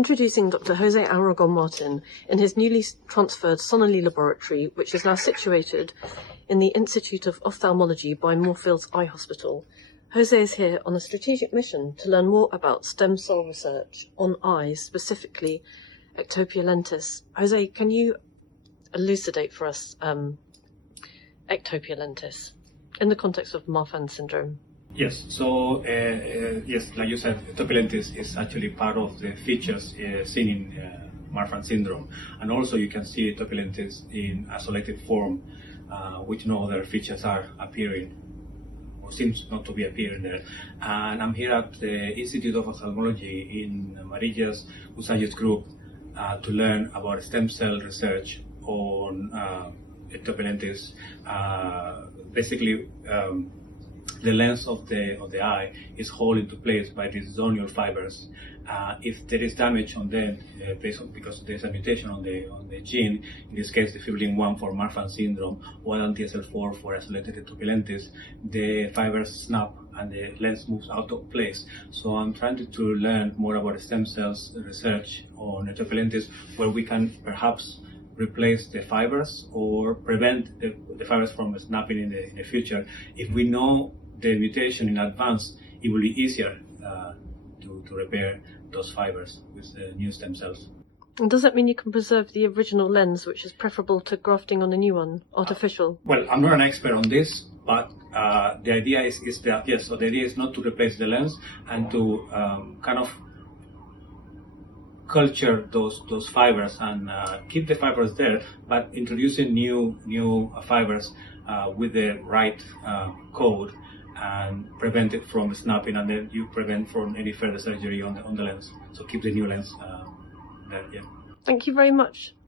introducing Dr. Jose Aragon Martin in his newly transferred Sonnerly laboratory, which is now situated in the Institute of Ophthalmology by Moorfields Eye Hospital. Jose is here on a strategic mission to learn more about stem cell research on eyes, specifically Ectopia Lentis. Jose, can you elucidate for us Ectopia Lentis in the context of Marfan syndrome? Yes, so yes, like you said, Ectopia Lentis is actually part of the features seen in Marfan syndrome, and also you can see Ectopia Lentis in isolated form, which no other features are appearing, or seems not to be appearing there. And I'm here at the Institute of Ophthalmology in Marilla's Usayas group to learn about stem cell research on Ectopia Lentis. Basically, the lens of the eye is held into place by these zonule fibers. If there is damage on them, because there's a mutation on the gene, in this case the fibrillin 1 for Marfan syndrome, or TSL4 for isolated Ectopia Lentis, the fibers snap and the lens moves out of place. So I'm trying to learn more about stem cells research on Ectopia Lentis, where we can perhaps replace the fibers or prevent the fibers from snapping in the future. If we know the mutation in advance, it will be easier to repair those fibers with the new stem cells. And does that mean you can preserve the original lens, which is preferable to grafting on a new one, artificial? Well, I'm not an expert on this, but the idea is that, yes, so the idea is not to replace the lens and to kind of culture those fibers and keep the fibers there, but introducing new fibers with the right code and prevent it from snapping, and then you prevent from any further surgery on the lens. So keep the new lens there. Yeah. Thank you very much.